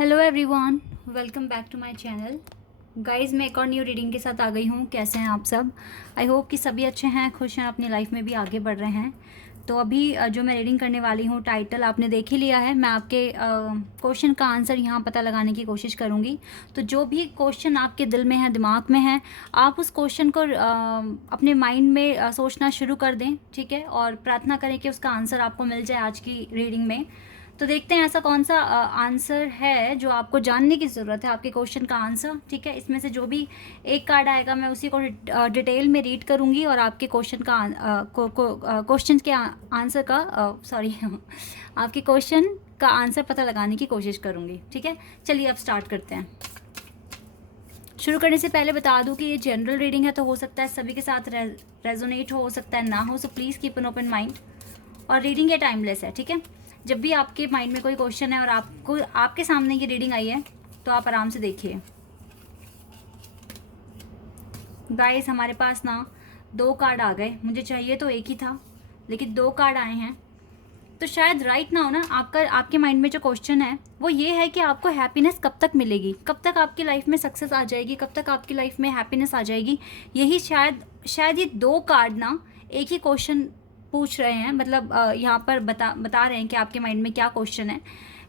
Hello everyone, welcome back to my channel. Guys, मैं एक और न्यू रीडिंग के साथ आ गई हूँ। कैसे हैं आप सब? आई होप कि सभी अच्छे हैं, खुश हैं, अपनी लाइफ में भी आगे बढ़ रहे हैं। तो अभी जो मैं रीडिंग करने वाली हूँ, टाइटल आपने देख ही लिया है। मैं आपके क्वेश्चन का आंसर यहाँ पता लगाने की कोशिश करूँगी। तो जो भी क्वेश्चन आपके दिल में है, दिमाग में है, आप उस क्वेश्चन को अपने माइंड में सोचना शुरू कर दें, ठीक है? और प्रार्थना करें कि उसका आंसर आपको मिल जाए आज की रीडिंग में। तो देखते हैं ऐसा कौन सा आंसर है जो आपको जानने की ज़रूरत है, आपके क्वेश्चन का आंसर, ठीक है? इसमें से जो भी एक कार्ड आएगा मैं उसी को डिटेल में रीड करूँगी और आपके क्वेश्चन का क्वेश्चन के आंसर का सॉरी आपके क्वेश्चन का आंसर पता लगाने की कोशिश करूँगी, ठीक है? चलिए अब स्टार्ट करते हैं। शुरू करने से पहले बता दूं कि ये जनरल रीडिंग है, तो हो सकता है सभी के साथ रेजोनेट हो सकता है ना हो, so please keep an open mind. और रीडिंग ये टाइमलेस है, ठीक है? जब भी आपके माइंड में कोई क्वेश्चन है और आपको आपके सामने ये रीडिंग आई है तो आप आराम से देखिए। गाइस, हमारे पास ना 2 कार्ड आ गए। मुझे चाहिए तो एक ही था, लेकिन 2 कार्ड आए हैं। तो शायद राइट नाउ ना आपके माइंड में जो क्वेश्चन है वो ये है कि आपको हैप्पीनेस कब तक मिलेगी, कब तक आपकी लाइफ में सक्सेस आ जाएगी, कब तक आपकी लाइफ में हैप्पीनेस आ जाएगी। यही शायद ये 2 कार्ड ना एक ही क्वेश्चन पूछ रहे हैं। मतलब यहाँ पर बता रहे हैं कि आपके माइंड में क्या क्वेश्चन है।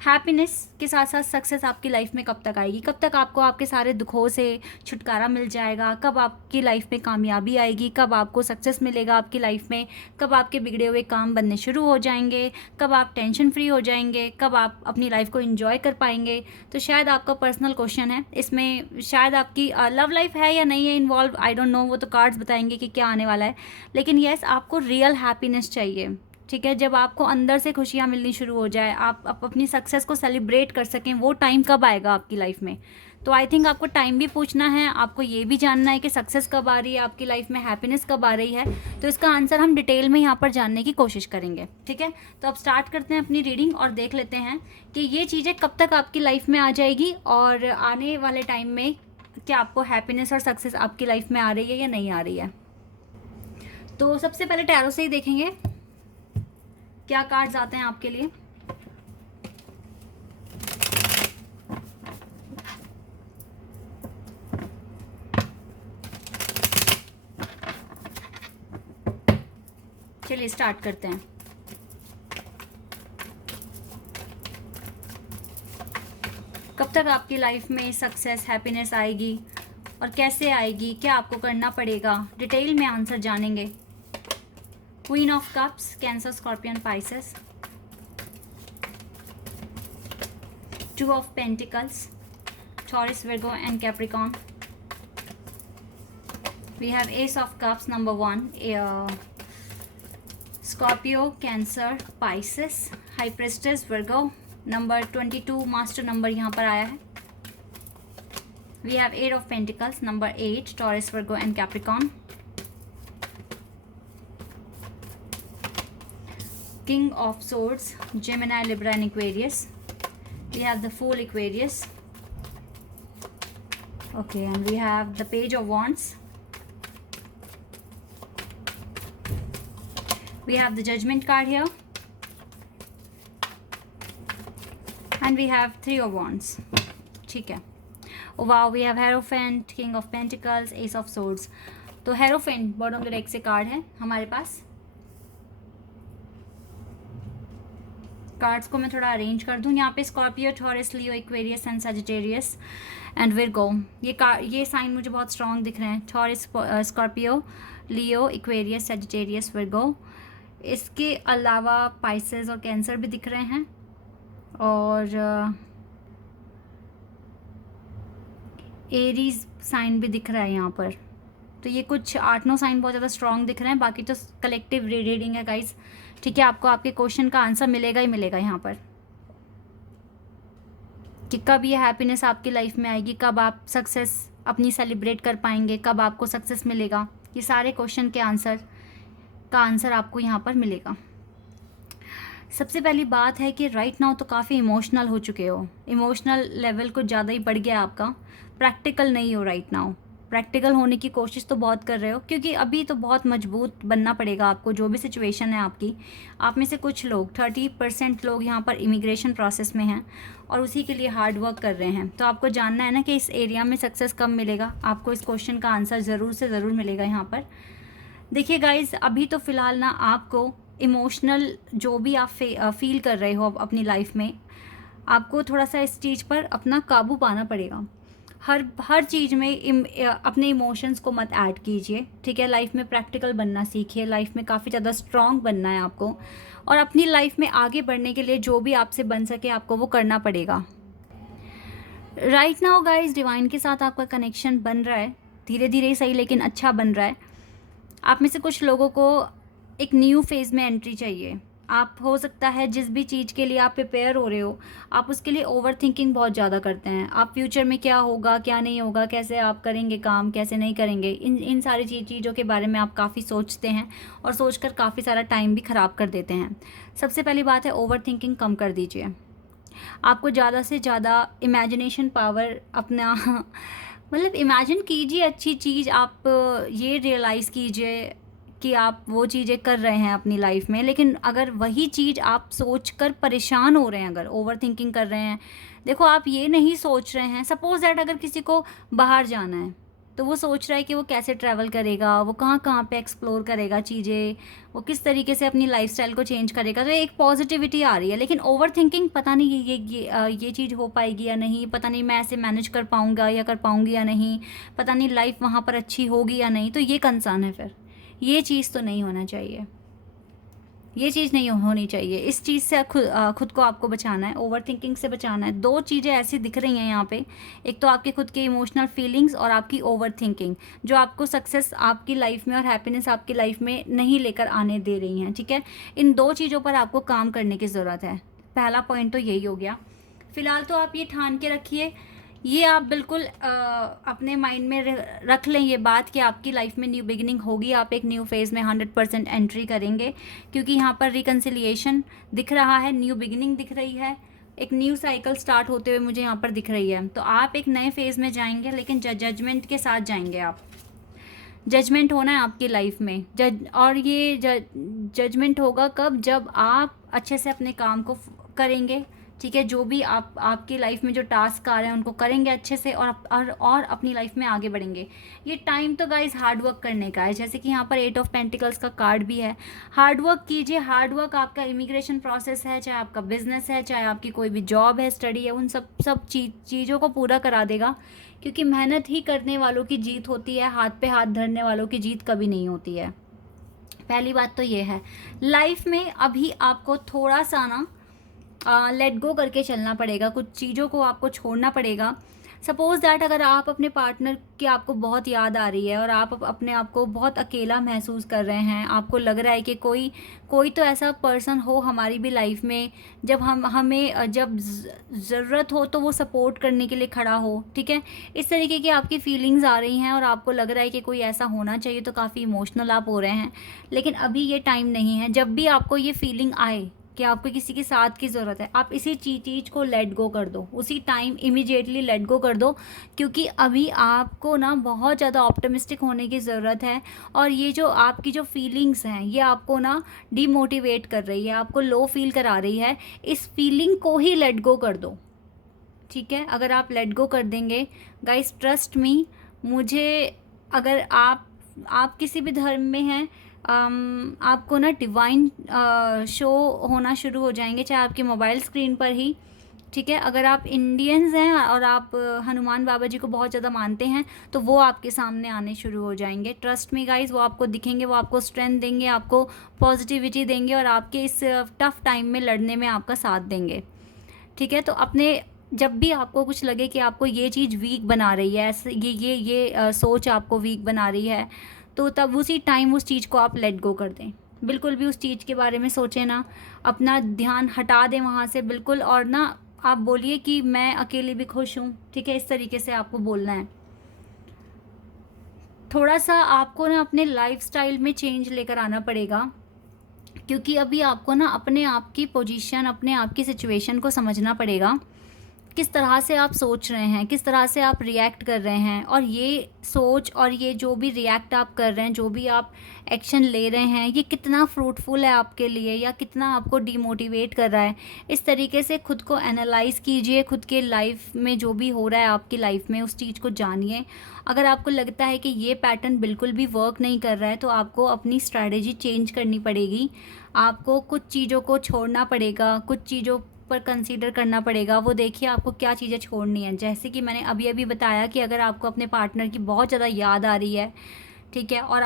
हैप्पीनेस के साथ साथ सक्सेस आपकी लाइफ में कब तक आएगी, कब तक आपको आपके सारे दुखों से छुटकारा मिल जाएगा, कब आपकी लाइफ में कामयाबी आएगी, कब आपको सक्सेस मिलेगा आपकी लाइफ में, कब आपके बिगड़े हुए काम बनने शुरू हो जाएंगे, कब आप टेंशन फ्री हो जाएंगे, कब आप अपनी लाइफ को एंजॉय कर पाएंगे। तो शायद आपका पर्सनल क्वेश्चन है इसमें। शायद आपकी लव लाइफ है या नहीं है इन्वॉल्व, आई डोंट नो, वो तो कार्ड्स बताएंगे कि क्या आने वाला है। लेकिन येस, आपको रियल हैप्पीनेस चाहिए, ठीक है? जब आपको अंदर से खुशियाँ मिलनी शुरू हो जाए, आप अपनी सक्सेस को सेलिब्रेट कर सकें, वो टाइम कब आएगा आपकी लाइफ में? तो आई थिंक आपको टाइम भी पूछना है, आपको ये भी जानना है कि सक्सेस कब आ रही है आपकी लाइफ में, हैप्पीनेस कब आ रही है। तो इसका आंसर हम डिटेल में यहाँ पर जानने की कोशिश करेंगे, ठीक है? तो अब स्टार्ट करते हैं अपनी रीडिंग और देख लेते हैं कि ये चीज़ें कब तक आपकी लाइफ में आ जाएगी और आने वाले टाइम में क्या आपको हैप्पीनेस और सक्सेस आपकी लाइफ में आ रही है या नहीं आ रही है। तो सबसे पहले टैरो से ही देखेंगे क्या कार्ड्स आते हैं आपके लिए। चलिए स्टार्ट करते हैं। कब तक आपकी लाइफ में सक्सेस, हैप्पीनेस आएगी और कैसे आएगी, क्या आपको करना पड़ेगा, डिटेल में आंसर जानेंगे। Queen of cups, cancer, scorpion, Pisces. 2 of Pentacles, Taurus, Virgo and Capricorn. We have Ace of Cups, number 1, Scorpio, Cancer, Pisces, High Priestess, Virgo. Number 22 master number यहाँ पर आया है। We have 8 of Pentacles, number 8, Taurus, Virgo and Capricorn. King of Swords, Gemini, Libra and Aquarius. We have the Fool, Aquarius. Okay, and we have the Page of Wands. We have the Judgment card here. And we have 3 of Wands. ठीक है। Oh wow, we have Hierophant, King of Pentacles, Ace of Swords. तो Hierophant bottom of the deck से card है हमारे पास। Cards को मैं थोड़ा arrange कर दूं। यहाँ पे Scorpio, taurus, Leo, Aquarius and Sagittarius and Virgo. ये साइन मुझे बहुत स्ट्रॉन्ग दिख रहे हैं। टॉरस, स्कॉर्पियो, लियो, एक्वेरियस, सजिटेरियस, विर्गो। इसके अलावा पाइसेस और कैंसर भी दिख रहे हैं और एरीज साइन भी दिख रहा है यहाँ पर। तो ये कुछ 8-9 साइन बहुत ज़्यादा स्ट्रॉन्ग दिख रहे हैं। बाकी तो कलेक्टिव रीडिंग है गाइस, ठीक है? आपको आपके क्वेश्चन का आंसर मिलेगा ही मिलेगा यहाँ पर कि कब ये हैप्पीनेस आपकी लाइफ में आएगी, कब आप सक्सेस अपनी सेलिब्रेट कर पाएंगे, कब आपको सक्सेस मिलेगा। ये सारे क्वेश्चन के आंसर का आंसर आपको यहाँ पर मिलेगा। सबसे पहली बात है कि राइट नाउ तो काफ़ी इमोशनल हो चुके हो, इमोशनल लेवल कुछ ज़्यादा ही बढ़ गया आपका, प्रैक्टिकल नहीं हो राइट नाउ, प्रैक्टिकल होने की कोशिश तो बहुत कर रहे हो, क्योंकि अभी तो बहुत मजबूत बनना पड़ेगा आपको, जो भी सिचुएशन है आपकी। आप में से कुछ लोग 30% लोग यहाँ पर इमिग्रेशन प्रोसेस में हैं और उसी के लिए हार्ड वर्क कर रहे हैं। तो आपको जानना है ना कि इस एरिया में सक्सेस कब मिलेगा। आपको इस क्वेश्चन का आंसर ज़रूर से ज़रूर मिलेगा यहाँ पर। देखिए गाइज, अभी तो फ़िलहाल ना आपको इमोशनल जो भी आप फील कर रहे हो अपनी लाइफ में, आपको थोड़ा सा इस चीज़ पर अपना काबू पाना पड़ेगा। हर चीज़ में अपने इमोशंस को मत ऐड कीजिए, ठीक है। लाइफ में प्रैक्टिकल बनना सीखिए, लाइफ में काफ़ी ज़्यादा स्ट्रॉन्ग बनना है आपको, और अपनी लाइफ में आगे बढ़ने के लिए जो भी आपसे बन सके आपको वो करना पड़ेगा। राइट नाउ गाइज, डिवाइन के साथ आपका कनेक्शन बन रहा है, धीरे धीरे ही सही लेकिन अच्छा बन रहा है। आप में से कुछ लोगों को एक न्यू फेज़ में एंट्री चाहिए। आप हो सकता है जिस भी चीज़ के लिए आप प्रिपेयर हो रहे हो, आप उसके लिए ओवर थिंकिंग बहुत ज़्यादा करते हैं। आप फ्यूचर में क्या होगा क्या नहीं होगा, कैसे आप करेंगे काम, कैसे नहीं करेंगे, इन सारी चीज़ों के बारे में आप काफ़ी सोचते हैं और सोचकर काफ़ी सारा टाइम भी ख़राब कर देते हैं। सबसे पहली बात है, ओवर थिंकिंग कम कर दीजिए। आपको ज़्यादा से ज़्यादा इमेजिनेशन पावर अपना मतलब इमेजिन कीजिए अच्छी चीज़। आप ये रियलाइज़ कीजिए कि आप वो चीज़ें कर रहे हैं अपनी लाइफ में, लेकिन अगर वही चीज़ आप सोच कर परेशान हो रहे हैं, अगर ओवर थिंकिंग कर रहे हैं, देखो आप ये नहीं सोच रहे हैं, सपोज दैट अगर किसी को बाहर जाना है तो वो सोच रहा है कि वो कैसे ट्रैवल करेगा, वो कहाँ कहाँ पे एक्सप्लोर करेगा चीज़ें, वो किस तरीके से अपनी लाइफस्टाइल को चेंज करेगा, तो एक पॉजिटिविटी आ रही है। लेकिन ओवर थिंकिंग, पता नहीं ये चीज़ हो पाएगी या नहीं, पता नहीं मैं ऐसे मैनेज कर पाऊँगा या कर पाऊँगी या नहीं, पता नहीं लाइफ वहाँ पर अच्छी होगी या नहीं, तो ये कंसर्न है। फिर ये चीज़ तो नहीं होना चाहिए, ये चीज़ नहीं होनी चाहिए। इस चीज़ से खुद को आपको बचाना है, ओवर थिंकिंग से बचाना है। दो चीज़ें ऐसी दिख रही हैं यहाँ पे, एक तो आपके खुद के इमोशनल फीलिंग्स और आपकी ओवर थिंकिंग, जो आपको सक्सेस आपकी लाइफ में और हैप्पीनेस आपकी लाइफ में नहीं लेकर आने दे रही हैं, ठीक है। इन दो चीज़ों पर आपको काम करने की ज़रूरत है। पहला पॉइंट तो यही हो गया। फ़िलहाल तो आप ये ठान के रखिए, ये आप बिल्कुल अपने माइंड में रख लें ये बात कि आपकी लाइफ में न्यू बिगिनिंग होगी, आप एक न्यू फेज़ में 100% एंट्री करेंगे, क्योंकि यहाँ पर रिकन्सिलिएशन दिख रहा है, न्यू बिगिनिंग दिख रही है, एक न्यू साइकिल स्टार्ट होते हुए मुझे यहाँ पर दिख रही है। तो आप एक नए फेज़ में जाएंगे, लेकिन जजमेंट के साथ जाएंगे। आप जजमेंट होना है आपकी लाइफ में, और ये जजमेंट होगा कब, जब आप अच्छे से अपने काम को करेंगे, ठीक है। जो भी आपकी लाइफ में जो टास्क आ रहे हैं उनको करेंगे अच्छे से, और अपनी लाइफ में आगे बढ़ेंगे। ये टाइम तो गाइज हार्ड वर्क करने का है, जैसे कि यहाँ पर 8 ऑफ पेंटिकल्स का कार्ड भी है। हार्ड वर्क कीजिए। हार्ड वर्क आपका इमिग्रेशन प्रोसेस है, चाहे आपका बिजनेस है, चाहे आपकी कोई भी जॉब है, स्टडी है, उन सब चीज़ों को पूरा करा देगा, क्योंकि मेहनत ही करने वालों की जीत होती है, हाथ पे हाथ धरने वालों की जीत कभी नहीं होती है। पहली बात तो ये है, लाइफ में अभी आपको थोड़ा सा ना लेट गो करके चलना पड़ेगा, कुछ चीज़ों को आपको छोड़ना पड़ेगा। सपोज़ दैट अगर आप अपने पार्टनर की आपको बहुत याद आ रही है और आप अपने आप को बहुत अकेला महसूस कर रहे हैं, आपको लग रहा है कि कोई तो ऐसा पर्सन हो हमारी भी लाइफ में, जब हमें जब ज़रूरत हो तो वो सपोर्ट करने के लिए खड़ा हो, ठीक है। इस तरीके की आपकी फीलिंग्स आ रही हैं और आपको लग रहा है कि कोई ऐसा होना चाहिए, तो काफ़ी इमोशनल आप हो रहे हैं। लेकिन अभी ये टाइम नहीं है। जब भी आपको ये फीलिंग आए कि आपको किसी के साथ की ज़रूरत है, आप इसी चीज़ को लेट गो कर दो, उसी टाइम इमीडिएटली लेट गो कर दो, क्योंकि अभी आपको ना बहुत ज़्यादा ऑप्टिमिस्टिक होने की ज़रूरत है। और ये जो आपकी जो फीलिंग्स हैं, ये आपको ना डीमोटिवेट कर रही है, आपको लो फील करा रही है। इस फीलिंग को ही लेट गो कर दो, ठीक है। अगर आप लेट गो कर देंगे गाइस, ट्रस्ट मी, मुझे, अगर आप किसी भी धर्म में हैं, आपको ना डिवाइन शो होना शुरू हो जाएंगे, चाहे आपके मोबाइल स्क्रीन पर ही, ठीक है। अगर आप इंडियंस हैं और आप हनुमान बाबा जी को बहुत ज़्यादा मानते हैं, तो वो आपके सामने आने शुरू हो जाएंगे। ट्रस्ट मी गाइस, वो आपको दिखेंगे, वो आपको स्ट्रेंथ देंगे, आपको पॉजिटिविटी देंगे, और आपके इस टफ टाइम में लड़ने में आपका साथ देंगे, ठीक है। तो अपने, जब भी आपको कुछ लगे कि आपको ये चीज़ वीक बना रही है, ये सोच आपको वीक बना रही है, तो तब उसी टाइम उस चीज़ को आप लेट गो कर दें। बिल्कुल भी उस चीज़ के बारे में सोचें ना, अपना ध्यान हटा दें वहाँ से बिल्कुल, और ना आप बोलिए कि मैं अकेली भी खुश हूँ, ठीक है। इस तरीके से आपको बोलना है। थोड़ा सा आपको ना अपने लाइफस्टाइल में चेंज लेकर आना पड़ेगा, क्योंकि अभी आपको ना अपने आप की पोजीशन, अपने आप की सिचुएशन को समझना पड़ेगा। किस तरह से आप सोच रहे हैं, किस तरह से आप रिएक्ट कर रहे हैं, और ये सोच और ये जो भी रिएक्ट आप कर रहे हैं, जो भी आप एक्शन ले रहे हैं, ये कितना फ्रूटफुल है आपके लिए या कितना आपको डिमोटिवेट कर रहा है। इस तरीके से खुद को एनालाइज कीजिए, खुद के लाइफ में जो भी हो रहा है आपकी लाइफ में उस चीज़ को जानिए। अगर आपको लगता है कि ये पैटर्न बिल्कुल भी वर्क नहीं कर रहा है तो आपको अपनी स्ट्रैटेजी चेंज करनी पड़ेगी। आपको कुछ चीज़ों को छोड़ना पड़ेगा, कुछ चीज़ों पर कंसीडर करना पड़ेगा। वो देखिए आपको क्या चीज़ें छोड़नी है। जैसे कि मैंने अभी अभी बताया कि अगर आपको अपने पार्टनर की बहुत ज़्यादा याद आ रही है, ठीक है, और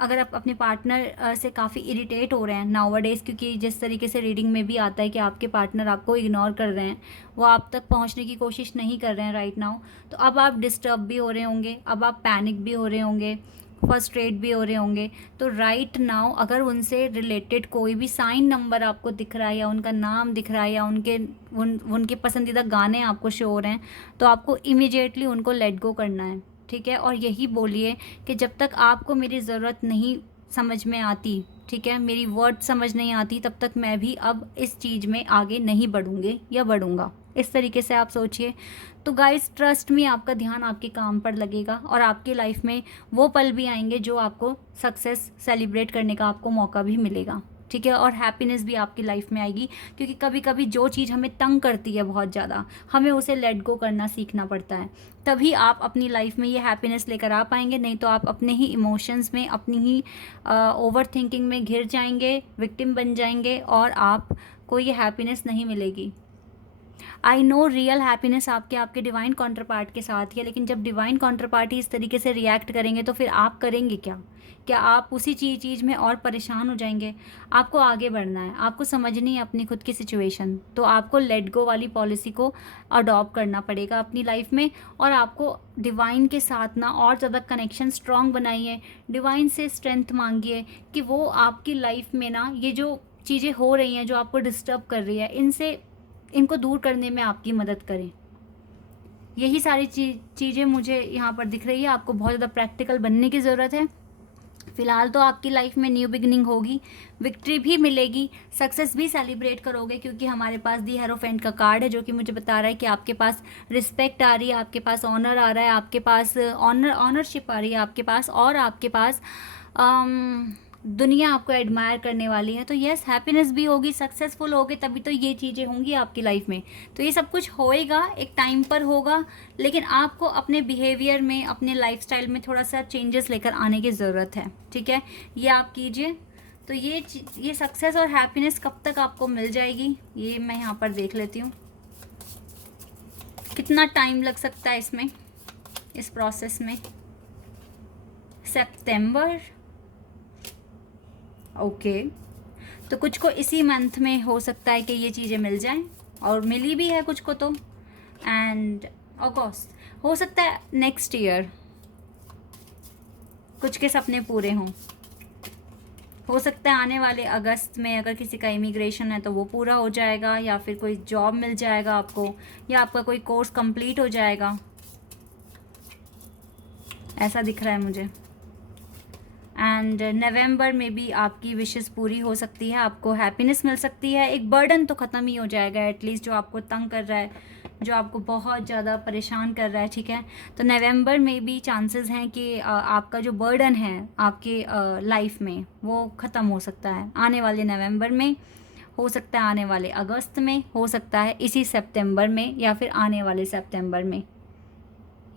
अगर आप अपने पार्टनर से काफ़ी इरिटेट हो रहे हैं नाउअडेज़, क्योंकि जिस तरीके से रीडिंग में भी आता है कि आपके पार्टनर आपको इग्नोर कर रहे हैं, वो आप तक पहुंचने की कोशिश नहीं कर रहे हैं राइट नाउ, तो अब आप डिस्टर्ब भी हो रहे होंगे, अब आप पैनिक भी हो रहे होंगे, फर्स्ट्रेट भी हो रहे होंगे। तो राइट नाउ अगर उनसे रिलेटेड कोई भी साइन नंबर आपको दिख रहा है या उनका नाम दिख रहा है या उनके पसंदीदा गाने आपको शो हो रहे हैं, तो आपको इमीडिएटली उनको लेट गो करना है, ठीक है। और यही बोलिए कि जब तक आपको मेरी ज़रूरत नहीं समझ में आती, ठीक है, मेरी वर्ड समझ नहीं आती, तब तक मैं भी अब इस चीज़ में आगे नहीं बढ़ूँगी या बढ़ूँगा। इस तरीके से आप सोचिए। तो गाइस ट्रस्ट में आपका ध्यान आपके काम पर लगेगा और आपकी लाइफ में वो पल भी आएंगे जो आपको सक्सेस सेलिब्रेट करने का आपको मौका भी मिलेगा, ठीक है, और हैप्पीनेस भी आपकी लाइफ में आएगी। क्योंकि कभी कभी जो चीज़ हमें तंग करती है बहुत ज़्यादा, हमें उसे लेट गो करना सीखना पड़ता है, तभी आप अपनी लाइफ में ये हैप्पीनेस लेकर आ पाएंगे। नहीं तो आप अपने ही इमोशंस में, अपनी ही ओवर थिंकिंग में घिर जाएंगे, विक्टिम बन जाएंगे और आपको ये हैप्पीनेस नहीं मिलेगी। आई नो रियल हैप्पीनेस आपके डिवाइन काउंटर पार्ट के साथ ही है, लेकिन जब डिवाइन काउंटर पार्ट ही इस तरीके से रिएक्ट करेंगे तो फिर आप करेंगे क्या आप उसी चीज़ में और परेशान हो जाएंगे? आपको आगे बढ़ना है, आपको समझनी है अपनी खुद की सिचुएशन, तो आपको लेट गो वाली पॉलिसी को अडॉप्ट करना पड़ेगा अपनी लाइफ में। और आपको डिवाइन के साथ ना और ज़्यादा कनेक्शन स्ट्रॉन्ग बनाइए, डिवाइन से स्ट्रेंथ मांगिए कि वो आपकी लाइफ में ना ये जो चीज़ें हो रही हैं जो आपको डिस्टर्ब कर रही है, इनको दूर करने में आपकी मदद करें। यही सारी चीज़ें मुझे यहाँ पर दिख रही है। आपको बहुत ज़्यादा प्रैक्टिकल बनने की ज़रूरत है। फ़िलहाल तो आपकी लाइफ में न्यू बिगनिंग होगी, विक्ट्री भी मिलेगी, सक्सेस भी सेलिब्रेट करोगे, क्योंकि हमारे पास दी हेरोफेंट का कार्ड है जो कि मुझे बता रहा है कि आपके पास रिस्पेक्ट आ रही है, आपके पास ऑनर आ रहा है, आपके पास ऑनरशिप आ रही है आपके पास, और आपके पास दुनिया आपको एडमायर करने वाली है। तो यस, हैप्पीनेस भी होगी, सक्सेसफुल होगे तभी तो ये चीज़ें होंगी आपकी लाइफ में। तो ये सब कुछ होएगा, एक टाइम पर होगा, लेकिन आपको अपने बिहेवियर में, अपने लाइफस्टाइल में थोड़ा सा चेंजेस लेकर आने की ज़रूरत है, ठीक है, ये आप कीजिए। तो ये सक्सेस और हैप्पीनेस कब तक आपको मिल जाएगी, ये मैं यहाँ पर देख लेती हूँ कितना टाइम लग सकता है इसमें, इस प्रोसेस में। सितंबर, ओके, तो कुछ को इसी मंथ में हो सकता है कि ये चीज़ें मिल जाएं, और मिली भी है कुछ को तो। एंड अगस्त, हो सकता है नेक्स्ट ईयर कुछ के सपने पूरे हों, हो सकता है आने वाले अगस्त में अगर किसी का इमिग्रेशन है तो वो पूरा हो जाएगा, या फिर कोई जॉब मिल जाएगा आपको, या आपका कोई कोर्स कंप्लीट हो जाएगा, ऐसा दिख रहा है मुझे। एंड नवंबर में भी आपकी विशेस पूरी हो सकती है, आपको हैप्पीनेस मिल सकती है, एक बर्डन तो ख़त्म ही हो जाएगा एटलीस्ट, जो आपको तंग कर रहा है, जो आपको बहुत ज़्यादा परेशान कर रहा है, ठीक है। तो नवंबर में भी चांसेस हैं कि आपका जो बर्डन है आपके लाइफ में वो ख़त्म हो सकता है आने वाले नवंबर में, हो सकता है आने वाले अगस्त में, हो सकता है इसी सितंबर में, या फिर आने वाले सितंबर में।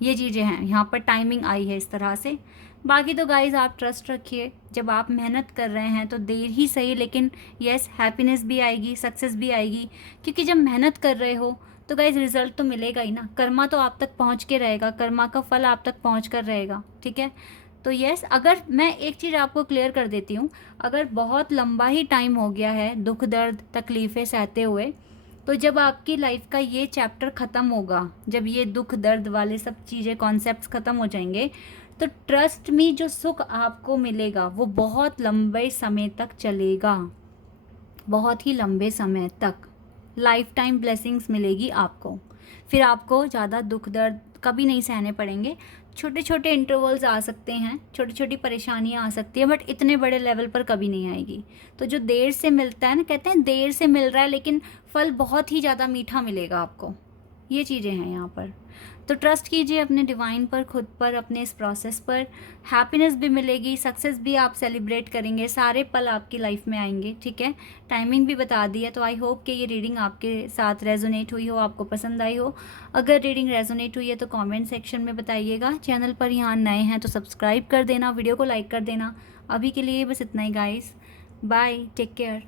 ये चीज़ें हैं, यहाँ पर टाइमिंग आई है इस तरह से। बाकी तो गाइज़ आप ट्रस्ट रखिए, जब आप मेहनत कर रहे हैं तो देर ही सही लेकिन यस, हैप्पीनेस भी आएगी, सक्सेस भी आएगी। क्योंकि जब मेहनत कर रहे हो तो गाइज़ रिजल्ट तो मिलेगा ही ना, कर्मा तो आप तक पहुंच के रहेगा, कर्मा का फल आप तक पहुंच कर रहेगा, ठीक है। तो यस, अगर मैं एक चीज़ आपको क्लियर कर देती हूँ, अगर बहुत लंबा ही टाइम हो गया है दुख दर्द तकलीफ़ें सहते हुए, तो जब आपकी लाइफ का ये चैप्टर ख़त्म होगा, जब ये दुख दर्द वाले सब चीज़ें कॉन्सेप्ट्स ख़त्म हो जाएंगे, तो ट्रस्ट मी जो सुख आपको मिलेगा वो बहुत लंबे समय तक चलेगा, बहुत ही लंबे समय तक लाइफ टाइम ब्लेसिंग्स मिलेगी आपको। फिर आपको ज़्यादा दुख दर्द कभी नहीं सहने पड़ेंगे। छोटे छोटे इंटरवल्स आ सकते हैं, छोटी छोटी परेशानियां आ सकती है, बट इतने बड़े लेवल पर कभी नहीं आएगी। तो जो देर से मिलता है ना, कहते हैं देर से मिल रहा है लेकिन फल बहुत ही ज़्यादा मीठा मिलेगा आपको, ये चीज़ें हैं यहाँ पर। तो ट्रस्ट कीजिए अपने डिवाइन पर, खुद पर, अपने इस प्रोसेस पर। हैप्पीनेस भी मिलेगी, सक्सेस भी आप सेलिब्रेट करेंगे, सारे पल आपकी लाइफ में आएंगे, ठीक है। टाइमिंग भी बता दी है। तो आई होप कि ये रीडिंग आपके साथ रेजोनेट हुई हो, आपको पसंद आई हो। अगर रीडिंग रेजोनेट हुई है तो कमेंट सेक्शन में बताइएगा। चैनल पर यहाँ नए हैं तो सब्सक्राइब कर देना, वीडियो को लाइक कर देना। अभी के लिए बस इतना ही गाइस, बाय, टेक केयर।